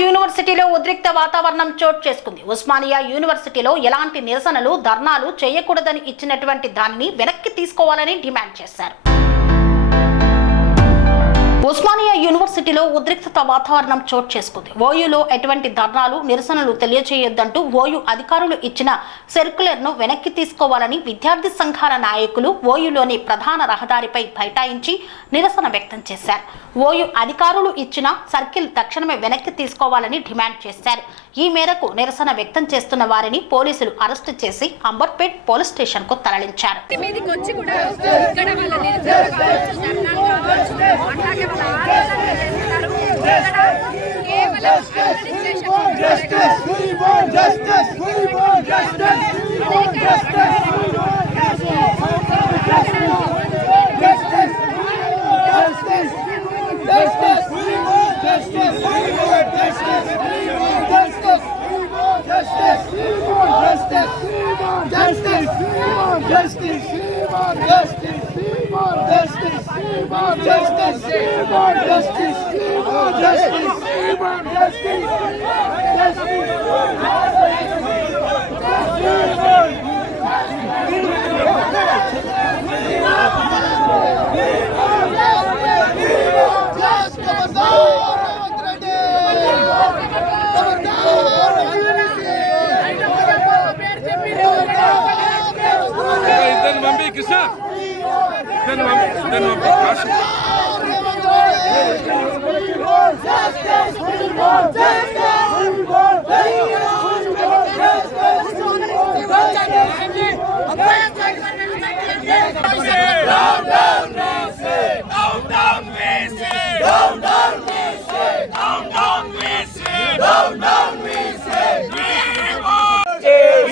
యూనివర్సిటీలో ఉద్రిక్త వాతావరణం చోటు చేసుకుంది. ఉస్మానియా యూనివర్సిటీలో ఎలాంటి నిరసనలు, ధర్నాలు చేయకూడదని ఇచ్చినటువంటి దానిని వెనక్కి తీసుకోవాలని డిమాండ్ చేశారు. ఉస్మానియా యూనివర్సిటీలో ఉద్రిక్తత వాతావరణం చోటు చేసుకుంది. ఓయూలో ఎటువంటి ధర్నాలు, నిరసనలు తెలియజేయొద్దంటూ ఓయూ అధికారులు ఇచ్చిన సర్క్యులర్ను వెనక్కి తీసుకోవాలని విద్యార్థి సంఘాల నాయకులు ఓయూలోని ప్రధాన రహదారిపై బైఠాయించి నిరసన వ్యక్తం చేశారు. ఓయూ అధికారులు ఇచ్చిన సర్కిల్ తక్షణమే వెనక్కి తీసుకోవాలని డిమాండ్ చేశారు. ఈ మేరకు నిరసన వ్యక్తం చేస్తున్న వారిని పోలీసులు అరెస్టు చేసి అంబర్పేట్ పోలీస్ స్టేషన్ కు తరలించారు.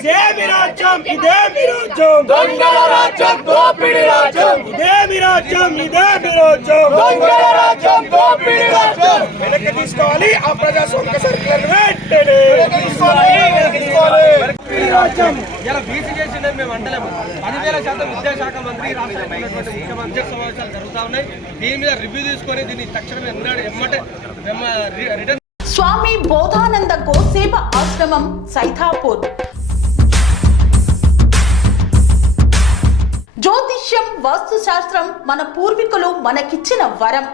ఇదే మీ రాజ్యం దొంగల రాజ్యం దోపిడీ రాజ్యం ఇదే మీ రాజ్యం దొంగల రాజ్యం దోపిడీ రాజ్యం వెనక్కి తీసుకోవాలి. ఆ ప్రజాస్వామిక సర్కులర్ వెంటనే రాజ్యం ఇలా బీసీ చేసిందని మేము అంటలేము. 10,000% విద్యాశాఖ మంత్రి రాష్ట్ర ముఖ్యమంత్రి సమావేశాలు జరుగుతా ఉన్నాయి. దీని మీద రివ్యూ తీసుకొని దీన్ని తక్షణమే రిటర్న్. స్వామి బోధానంద గోసేవ ఆశ్రమం సైథాపూర్. జ్యోతిష్యం, వాస్తుశాస్త్రం మన పూర్వీకులు మనకిచ్చిన వరం.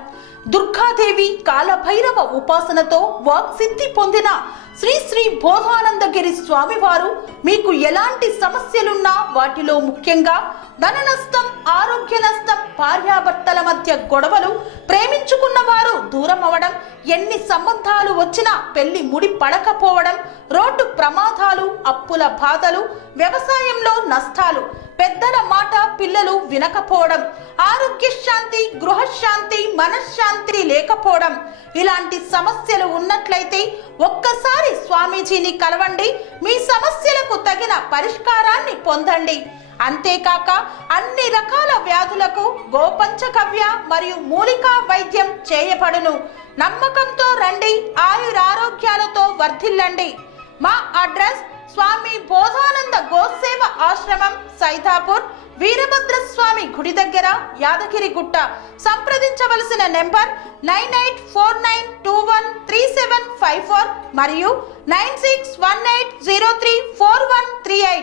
దుర్గాదేవి, కాలభైరవ ఉపాసనతో వాక్సిద్ధి పొందిన శ్రీ శ్రీ బోధానందగిరి స్వామివారు మీకు ఎలాంటి సమస్యలున్నా, వాటిలో ముఖ్యంగా ధన నష్టం, ఆరోగ్య నష్టం, భార్యాభర్తల మధ్య గొడవలు, ప్రేమించుకున్న వారు దూరం అవడం, ఎన్ని సంబంధాలు వచ్చినా పెళ్లి ముడి పడకపోవడం, రోడ్డు ప్రమాదాలు, అప్పుల బాధలు, వ్యవసాయంలో నష్టాలు, పెద్దల మాట పిల్లలు వినకపోవడం, ఆరోగ్య శాంతి, గృహశాంతి, మనశ్శాంతి లేకపోవడం, ఇలాంటి సమస్యలు ఉన్నట్లయితే ఒక్కసారి స్వామీజీని కలవండి. మీ సమస్యలకు తగిన పరిష్కారాన్ని పొందండి. అంతేకాక అన్ని రకాల వ్యాధులకు గోపంచకవ్య మరియు మూలికా వైద్యం చేయబడును. నమ్మకంతో రండి, ఆయురారోగ్యాలతో వర్ధిల్లండి. మా అడ్రస్ స్వామి బోధానంద గోసేవ ఆశ్రమం సైథాపూర్, వీరభద్రస్వామి గుడి దగ్గర, యాదగిరిగుట్ట. సంప్రదించవలసిన నెంబర్ 9849213754 మరియు 9618034138.